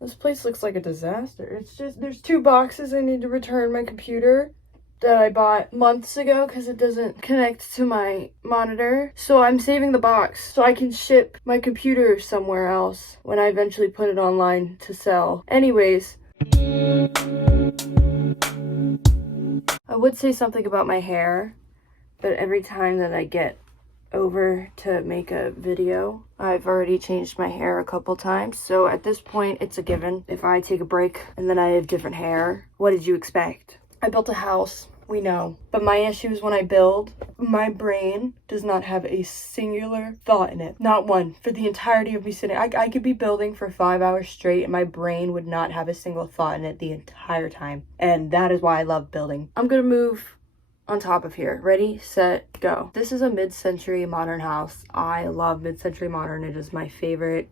This place looks like a disaster. It's just, there's 2 boxes I need to return my computer that I bought months ago because it doesn't connect to my monitor. So I'm saving the box so I can ship my computer somewhere else when I eventually put it online to sell. Anyways, I would say something about my hair, but every time that I get over to make a video, I've already changed my hair a couple times. So at this point, it's a given. If I take a break and then I have different hair, what did you expect? I built a house, we know. But my issue is when I build, my brain does not have a singular thought in it. Not one. For the entirety of me sitting, I could be building for 5 hours straight and my brain would not have a single thought in it the entire time. And that is why I love building. I'm gonna move on top of here. Ready, set, go. This is a mid-century modern house. I love mid-century modern. It is my favorite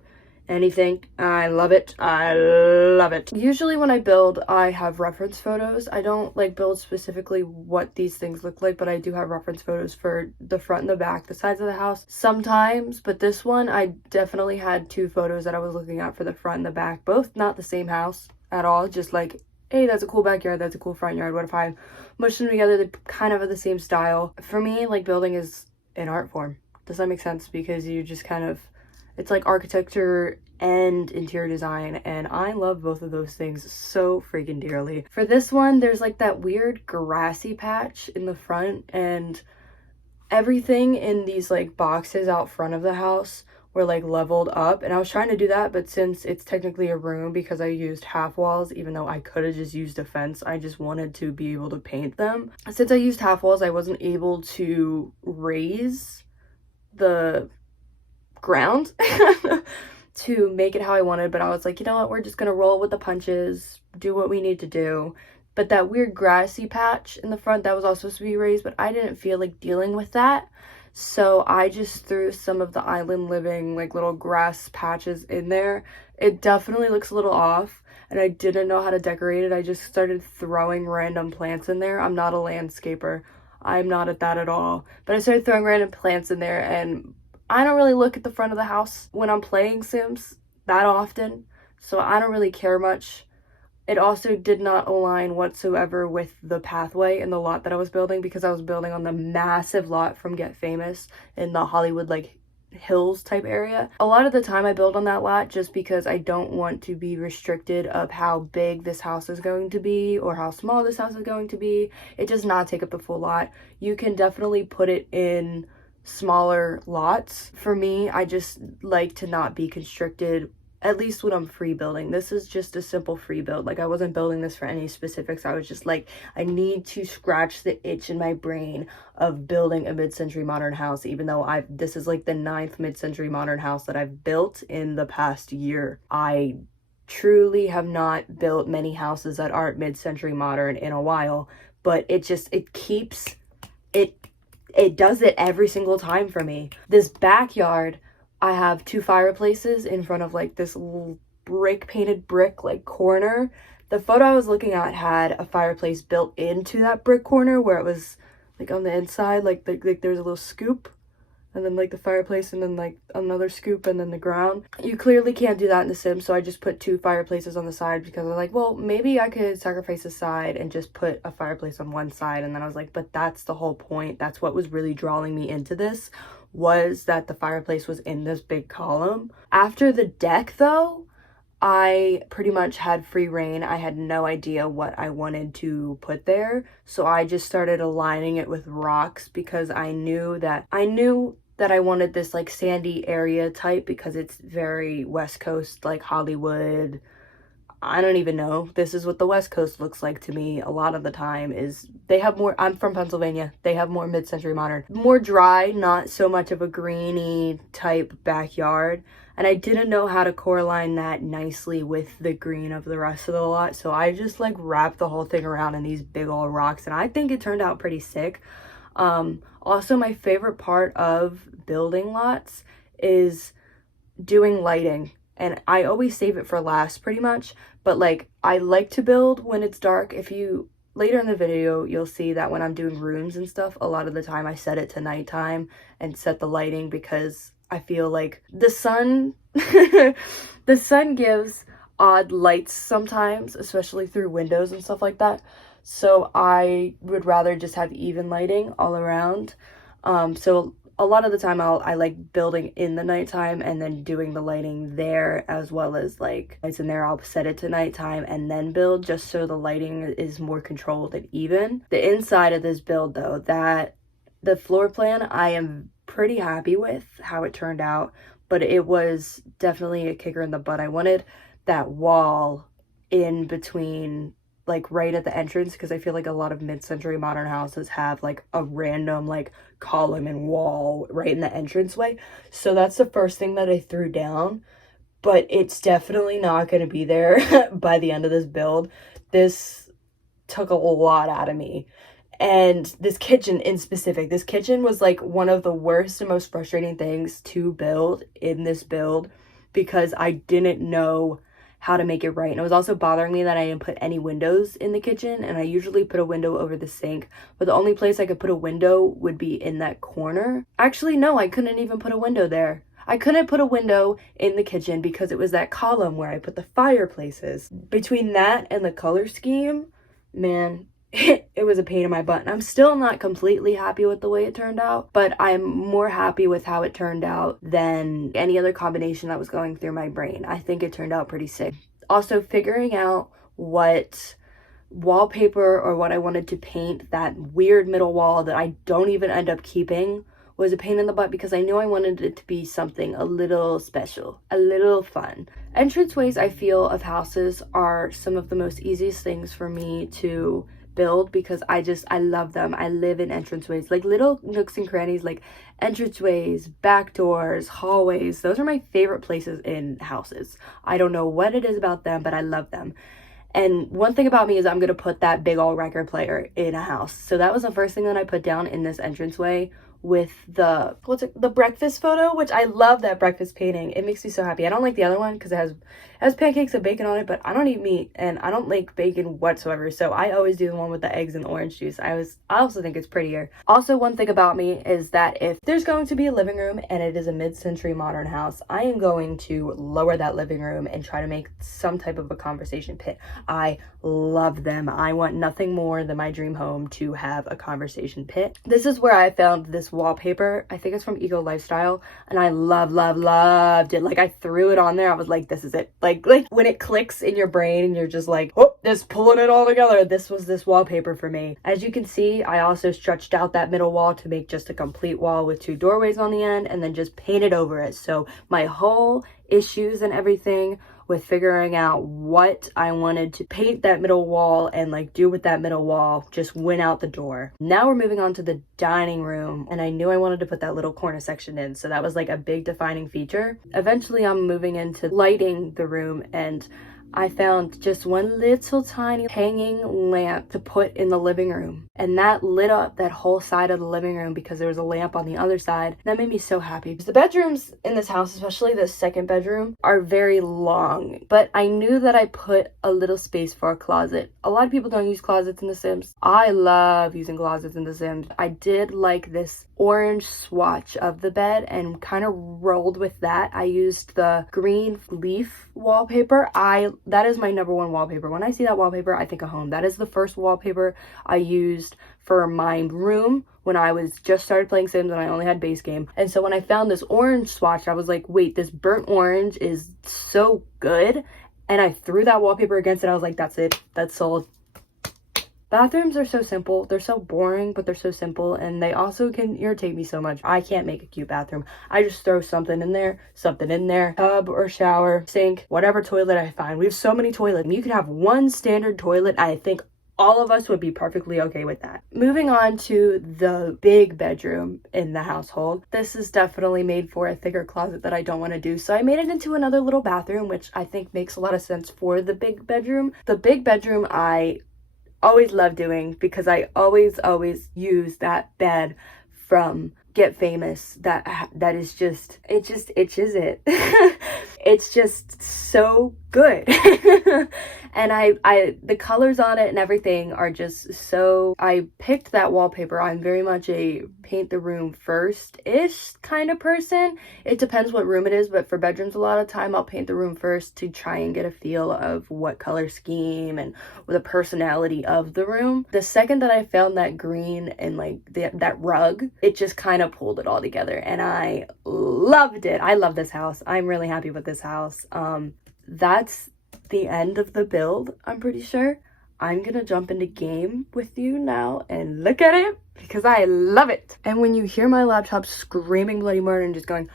anything. I love it. I love it. Usually when I build, I have reference photos. I don't like build specifically what these things look like, but I do have reference photos for the front and the back, the sides of the house sometimes. But this one, I definitely had 2 photos that I was looking at for the front and the back, both not the same house at all, just like, hey, that's a cool backyard, that's a cool front yard. What if I mush them together? They kind of have the same style. For me, like, building is an art form. Does that make sense? Because you just kind of, it's like architecture and interior design, and I love both of those things so freaking dearly. For this one, there's like that weird grassy patch in the front, and everything in these like boxes out front of the house were like leveled up, and I was trying to do that, but since it's technically a room, because I used half walls, even though I could have just used a fence, I just wanted to be able to paint them. Since I used half walls, I wasn't able to raise the ground to make it how I wanted, but I was like, you know what, we're just gonna roll with the punches, do what we need to do. But that weird grassy patch in the front, that was also supposed to be raised, but I didn't feel like dealing with that, so I just threw some of the island living like little grass patches in there. It definitely looks a little off, and I didn't know how to decorate it. I just started throwing random plants in there. I'm not a landscaper, I'm not at that at all, but I started throwing random plants in there, and I don't really look at the front of the house when I'm playing Sims that often, so I don't really care much. It also did not align whatsoever with the pathway in the lot that I was building, because I was building on the massive lot from Get Famous in the Hollywood like hills type area. A lot of the time I build on that lot just because I don't want to be restricted of how big this house is going to be or how small this house is going to be. It does not take up the full lot. You can definitely put it in smaller lots. For me, I just like to not be constricted, at least when I'm free building. This is just a simple free build. Like, I wasn't building this for any specifics. I was just like, I need to scratch the itch in my brain of building a mid-century modern house, even though this is like the 9th mid-century modern house that I've built in the past year. I truly have not built many houses that aren't mid-century modern in a while, but it does it every single time for me. This backyard, I have 2 fireplaces in front of like this little painted brick like corner. The photo I was looking at had a fireplace built into that brick corner where it was like on the inside, like there's a little scoop, and then like the fireplace, and then like another scoop, and then the ground. You clearly can't do that in The Sims, so I just put 2 fireplaces on the side because I was like, well, maybe I could sacrifice a side and just put a fireplace on one side. And then I was like, but that's the whole point. That's what was really drawing me into this, was that the fireplace was in this big column. After the deck though, I pretty much had free reign. I had no idea what I wanted to put there, so I just started aligning it with rocks because I knew that I wanted this like sandy area type because it's very West Coast, like Hollywood. I don't even know. This is what the West Coast looks like to me a lot of the time. Is they have more, I'm from Pennsylvania, they have more mid-century modern, more dry, not so much of a greeny type backyard. And I didn't know how to core line that nicely with the green of the rest of the lot, so I just like wrapped the whole thing around in these big old rocks, and I think it turned out pretty sick. Also, my favorite part of building lots is doing lighting, and I always save it for last pretty much, but like I like to build when it's dark. If you later in the video, you'll see that when I'm doing rooms and stuff, a lot of the time I set it to nighttime and set the lighting because I feel like the sun the sun gives odd lights sometimes, especially through windows and stuff like that. So I would rather just have even lighting all around. So a lot of the time I like building in the nighttime and then doing the lighting there, as well as like lights in there. I'll set it to nighttime and then build, just so the lighting is more controlled and even. The inside of this build though, the floor plan, I am pretty happy with how it turned out, but it was definitely a kicker in the butt. I wanted that wall in between, like right at the entrance, because I feel like a lot of mid-century modern houses have like a random like column and wall right in the entranceway. So that's the first thing that I threw down, but it's definitely not going to be there by the end of this build. This took a lot out of me. And this kitchen in specific, this kitchen was like one of the worst and most frustrating things to build in this build, because I didn't know how to make it right. And it was also bothering me that I didn't put any windows in the kitchen, and I usually put a window over the sink, but the only place I could put a window would be in that corner. Actually, no, I couldn't even put a window there. I couldn't put a window in the kitchen because it was that column where I put the fireplaces. Between that and the color scheme, man, it was a pain in my butt. And I'm still not completely happy with the way it turned out, but I'm more happy with how it turned out than any other combination that was going through my brain. I think it turned out pretty sick. Also, figuring out what wallpaper or what I wanted to paint that weird middle wall that I don't even end up keeping was a pain in the butt, because I knew I wanted it to be something a little special, a little fun. Entranceways, I feel, of houses are some of the most easiest things for me to build, because I love them. I live in entranceways, like little nooks and crannies, like entranceways, back doors, hallways. Those are my favorite places in houses. I don't know what it is about them, but I love them. And one thing about me is I'm gonna put that big old record player in a house. So that was the first thing that I put down in this entranceway, with the breakfast photo, which I love that breakfast painting. It makes me so happy. I don't like the other one because it has pancakes and bacon on it, but I don't eat meat and I don't like bacon whatsoever, so I always do the one with the eggs and the orange juice. I also think it's prettier. Also, one thing about me is that if there's going to be a living room and it is a mid-century modern house, I am going to lower that living room and try to make some type of a conversation pit. I love them. I want nothing more than my dream home to have a conversation pit. This is where I found this wallpaper. I think it's from Eco Lifestyle, and I loved it. Like, I threw it on there. I was like, this is it. Like when it clicks in your brain and you're just like, oh, just pulling it all together. This was this wallpaper for me. As you can see, I also stretched out that middle wall to make just a complete wall with 2 doorways on the end, and then just painted over it. So my whole issues and everything with figuring out what I wanted to paint that middle wall and like do with that middle wall just went out the door. Now we're moving on to the dining room, and I knew I wanted to put that little corner section in, so that was like a big defining feature. Eventually I'm moving into lighting the room, and I found just one little tiny hanging lamp to put in the living room, and that lit up that whole side of the living room because there was a lamp on the other side. That made me so happy, because the bedrooms in this house, especially the second bedroom, are very long, but I knew that I put a little space for a closet. A lot of people don't use closets in The Sims. I love using closets in The Sims. I did like this orange swatch of the bed and kind of rolled with that. I used the green leaf wallpaper. That is my number one wallpaper. When I see that wallpaper, I think of home. That is the first wallpaper I used for my room when I was just started playing Sims and I only had base game. And so when I found this orange swatch, I was like, wait, this burnt orange is so good. And I threw that wallpaper against it. I was like, that's it. That's sold. Bathrooms are so simple. They're so boring, but they're so simple, and they also can irritate me so much. I can't make a cute bathroom. I just throw something in there, tub or shower, sink, whatever toilet I find. We have so many toilets. You could have one standard toilet. I think all of us would be perfectly okay with that. Moving on to the big bedroom in the household. This is definitely made for a thicker closet that I don't want to do, so I made it into another little bathroom, which I think makes a lot of sense for the big bedroom. The big bedroom I always love doing because I always use that bed from Get Famous. That is just, it just itches it. It's just so good. And the colors on it and everything are just so, I picked that wallpaper. I'm very much a paint the room first-ish kind of person. It depends what room it is, but for bedrooms a lot of time I'll paint the room first to try and get a feel of what color scheme and the personality of the room. The second that I found that green and like that rug, it just kind of pulled it all together, and I loved it. I love this house. I'm really happy with this house. That's the end of the build, I'm pretty sure. I'm gonna jump into game with you now and look at it because I love it. And when you hear my laptop screaming bloody murder and just going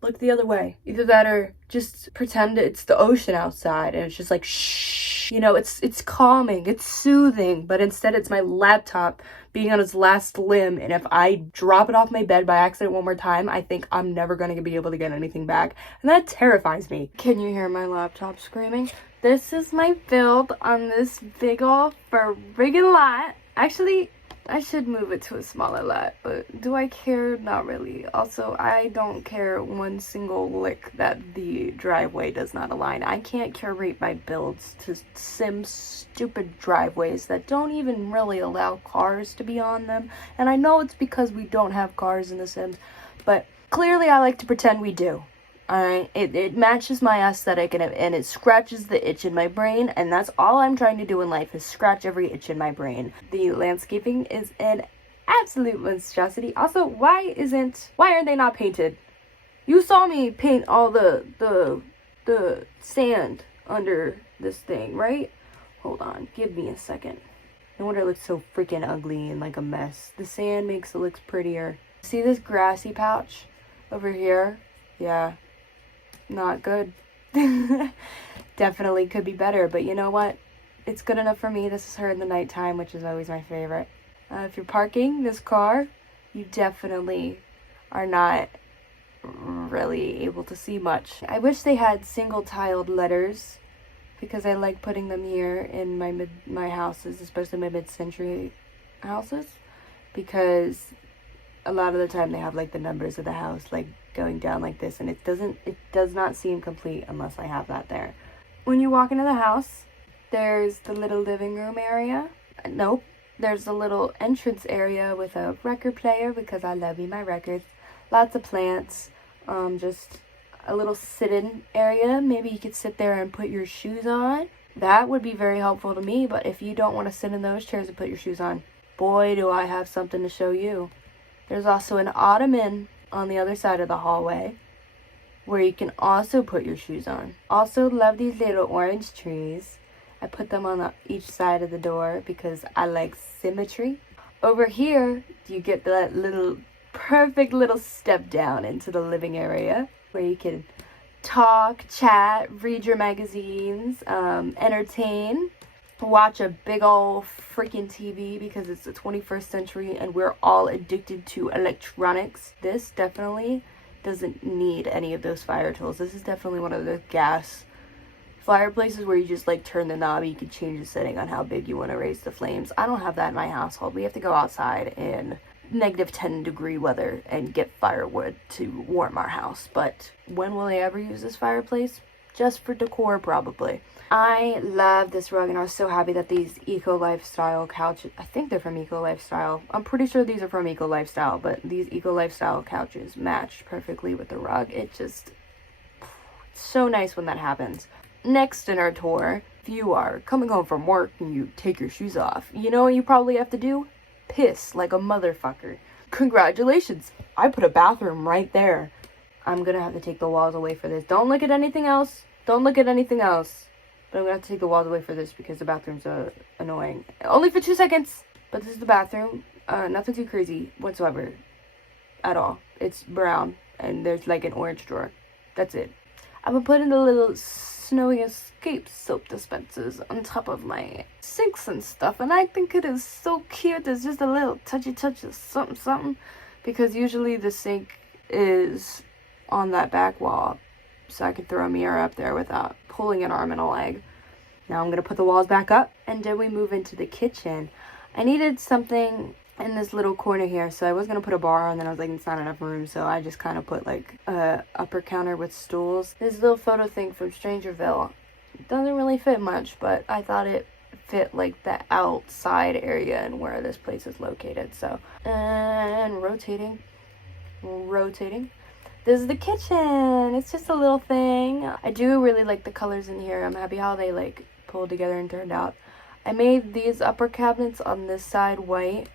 look the other way. Either that or just pretend it's the ocean outside and it's just like shh. You know, it's calming, it's soothing, but instead it's my laptop being on its last limb, and if I drop it off my bed by accident one more time, I think I'm never gonna be able to get anything back, and that terrifies me. Can you hear my laptop screaming? This is my build on this big ol' friggin' lot. Actually, I should move it to a smaller lot, but do I care? Not really. Also, I don't care one single lick that the driveway does not align. I can't curate my builds to sim stupid driveways that don't even really allow cars to be on them. And I know it's because we don't have cars in the Sims, but clearly I like to pretend we do. Alright, it matches my aesthetic and it scratches the itch in my brain, and that's all I'm trying to do in life is scratch every itch in my brain. The landscaping is an absolute monstrosity. Also, why aren't they not painted? You saw me paint all the sand under this thing, right? Hold on, give me a second. No wonder it looks so freaking ugly and like a mess. The sand makes it look prettier. See this grassy patch over here? Yeah. Not good. Definitely could be better, but you know what? It's good enough for me. This is her in the nighttime, which is always my favorite. If you're parking this car, you definitely are not really able to see much. I wish they had single tiled letters because I like putting them here in my houses, especially my mid-century houses, because a lot of the time they have like the numbers of the house like going down like this, and it does not seem complete unless I have that there. When you walk into the house, there's the little living room area. Nope, there's a little entrance area with a record player because I love me my records. Lots of plants, just a little sit-in area. Maybe you could sit there and put your shoes on. That would be very helpful to me, but if you don't want to sit in those chairs and put your shoes on, boy do I have something to show you. There's also an ottoman on the other side of the hallway where you can also put your shoes on. Also love these little orange trees. I put them on each side of the door because I like symmetry. Over here, you get that little perfect little step down into the living area where you can talk, chat, read your magazines, entertain, watch a big old freaking TV because it's the 21st century and we're all addicted to electronics. This definitely doesn't need any of those fire tools. This is definitely one of the gas fireplaces where you just like turn the knob. You can change the setting on how big you want to raise the flames. I don't have that in my household. We have to go outside in -10-degree weather and get firewood to warm our house. But when will I ever use this fireplace? Just for decor, probably. I love this rug, and I was so happy that these Eco Lifestyle couches, I think they're from Eco Lifestyle. I'm pretty sure these are from Eco Lifestyle, but these Eco Lifestyle couches match perfectly with the rug. It's so nice when that happens. Next in our tour, if you are coming home from work and you take your shoes off, you know what you probably have to do? Piss like a motherfucker. Congratulations, I put a bathroom right there. I'm gonna have to take the walls away for this. Don't look at anything else. Don't look at anything else. But I'm gonna have to take the walls away for this because the bathroom's annoying. Only for 2 seconds. But this is the bathroom. Nothing too crazy whatsoever. At all. It's brown. And there's like an orange drawer. That's it. I've been putting the little Snowy Escape soap dispensers on top of my sinks and stuff. And I think it is so cute. There's just a little touch of something. Because usually the sink is on that back wall. So I could throw a mirror up there without pulling an arm and a leg. Now I'm going to put the walls back up. And then we move into the kitchen. I needed something in this little corner here. So I was going to put a bar, and then I was like, it's not enough room. So I just kind of put like a upper counter with stools. This little photo thing from Strangerville. It doesn't really fit much, but I thought it fit like the outside area and where this place is located. So, and rotating. This is the kitchen. It's just a little thing. I do really like the colors in here. I'm happy how they like pulled together and turned out. I made these upper cabinets on this side white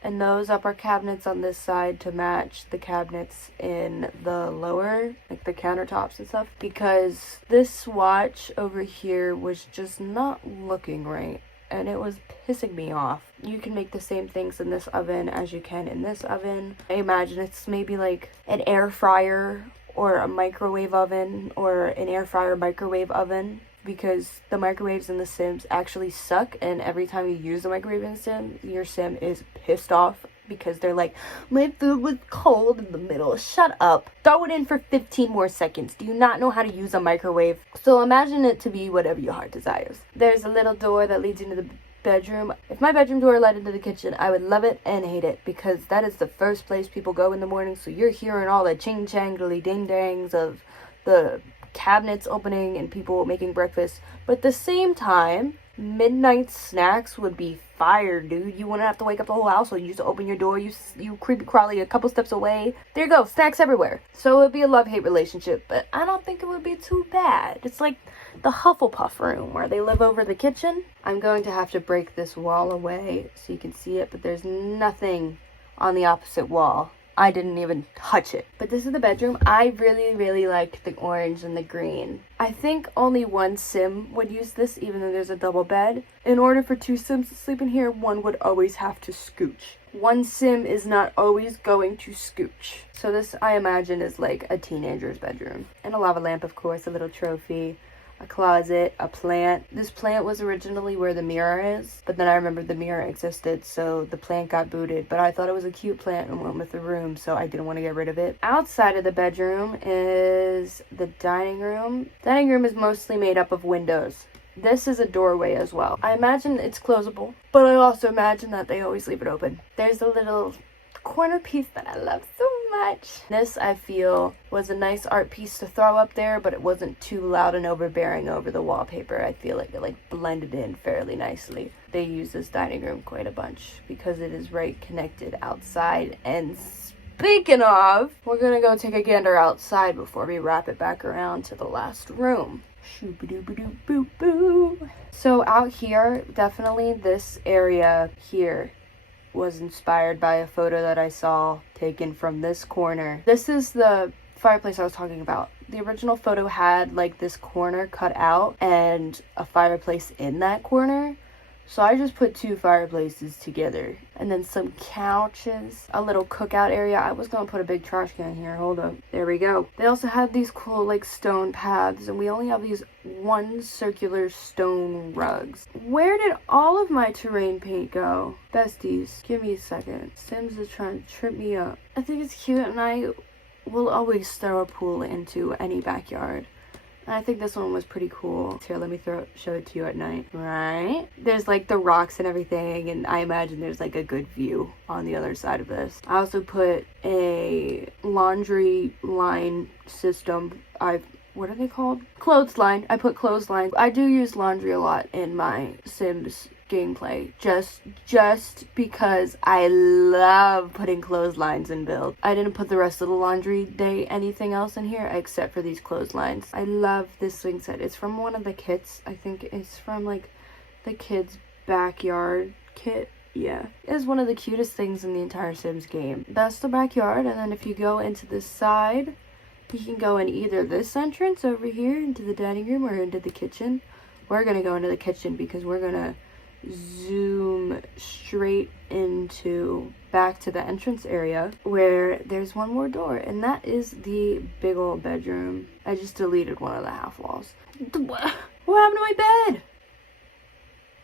and those upper cabinets on this side to match the cabinets in the lower, like the countertops and stuff, because this swatch over here was just not looking right and it was pissing me off. You can make the same things in this oven as you can in this oven. I imagine it's maybe like an air fryer or a microwave oven or an air fryer microwave oven, because the microwaves in The Sims actually suck, and every time you use the microwave in The Sim, your Sim is pissed off because they're like, my food was cold in the middle. Shut up. Throw it in for 15 more seconds. Do you not know how to use a microwave? So imagine it to be whatever your heart desires. There's a little door that leads into the bedroom. If my bedroom door led into the kitchen, I would love it and hate it, because that is the first place people go in the morning, so you're hearing all the ching-changly ding-dangs of the cabinets opening and people making breakfast. But at the same time, midnight snacks would be fire, dude. You wouldn't have to wake up the whole household. You just open your door, you creepy crawly a couple steps away. There you go, snacks everywhere. So it would be a love-hate relationship, but I don't think it would be too bad. It's like the Hufflepuff room where they live over the kitchen. I'm going to have to break this wall away so you can see it, but there's nothing on the opposite wall. I didn't even touch it. But this is the bedroom. I really liked the orange and the green. I think only one Sim would use this, even though there's a double bed. In order for two Sims to sleep in here, one would always have to scooch. One Sim is not always going to scooch. So this, I imagine, is like a teenager's bedroom. And a lava lamp, of course, a little trophy, a closet, a plant. This plant was originally where the mirror is, but then I remembered the mirror existed, so the plant got booted. But I thought it was a cute plant and went with the room, so I didn't want to get rid of it. Outside of the bedroom is the dining room. Dining room is mostly made up of windows. This is a doorway as well. I imagine it's closable, but I also imagine that they always leave it open. There's a little corner piece that I love so much. This, I feel, was a nice art piece to throw up there, but it wasn't too loud and overbearing over the wallpaper. I feel like it blended in fairly nicely. They use this dining room quite a bunch because it is right connected outside. And speaking of, we're gonna go take a gander outside before we wrap it back around to the last room. Shoo-ba-doo-ba-doo-boo-boo. So out here, definitely this area here was inspired by a photo that I saw taken from this corner. This is the fireplace I was talking about. The original photo had like this corner cut out and a fireplace in that corner. So I just put two fireplaces together. And then some couches, a little cookout area. I was gonna put a big trash can here. Hold up. There we go. They also had these cool like stone paths, and we only have these one circular stone rugs. Where did all of my terrain paint go? Besties, give me a second. Sims is trying to trip me up. I think it's cute, and I will always throw a pool into any backyard. I think this one was pretty cool. Here, let me show it to you at night. Right? There's like the rocks and everything, and I imagine there's like a good view on the other side of this. I also put a laundry line system. What are they called? Clothesline. I put clothesline. I do use laundry a lot in my Sims gameplay, just because I love putting clotheslines in build. I didn't put the rest of the laundry day anything else in here except for these clotheslines. I love this swing set. It's from one of the kits. I think it's from like the kids' backyard kit. Yeah, it's one of the cutest things in the entire Sims game. That's the backyard, and then if you go into this side, you can go in either this entrance over here into the dining room or into the kitchen. We're gonna go into the kitchen because we're gonna zoom straight into back to the entrance area where there's one more door, and that is the big old bedroom. I just deleted one of the half walls. What happened to my bed?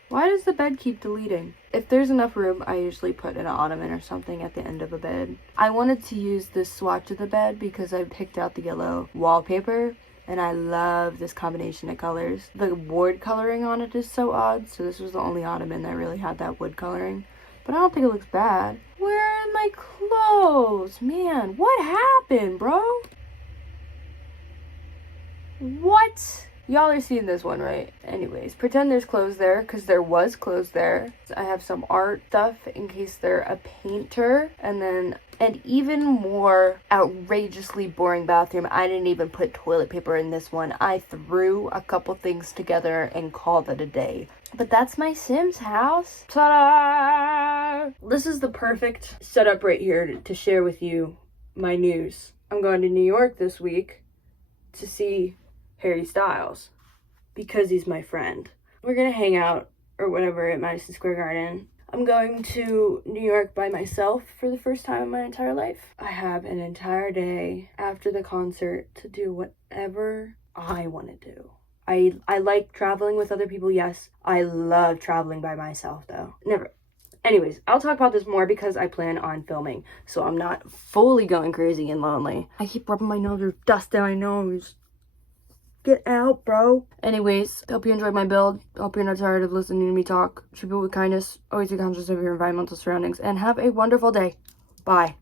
Why does the bed keep deleting? If there's enough room, I usually put an ottoman or something at the end of a bed. I wanted to use this swatch of the bed because I picked out the yellow wallpaper, and I love this combination of colors. The wood coloring on it is so odd, so this was the only ottoman that really had that wood coloring. But I don't think it looks bad. Where are my clothes? Man, what happened, bro? What? Y'all are seeing this one, right? Anyways, pretend there's clothes there, because there was clothes there. I have some art stuff in case they're a painter. And then an even more outrageously boring bathroom. I didn't even put toilet paper in this one. I threw a couple things together and called it a day. But that's my Sims house. Ta-da! This is the perfect setup right here to share with you my news. I'm going to New York this week to see Harry Styles because he's my friend. We're gonna hang out or whatever at Madison Square Garden. I'm going to New York by myself for the first time in my entire life. I have an entire day after the concert to do whatever I want to do. I like traveling with other people, yes. I love traveling by myself though. Never. Anyways, I'll talk about this more because I plan on filming, so I'm not fully going crazy and lonely. I keep rubbing my nose with dust down my nose. Get out, bro. Anyways, hope you enjoyed my build. Hope you're not tired of listening to me talk. Treat people with kindness. Always be conscious of your environmental surroundings. And have a wonderful day. Bye.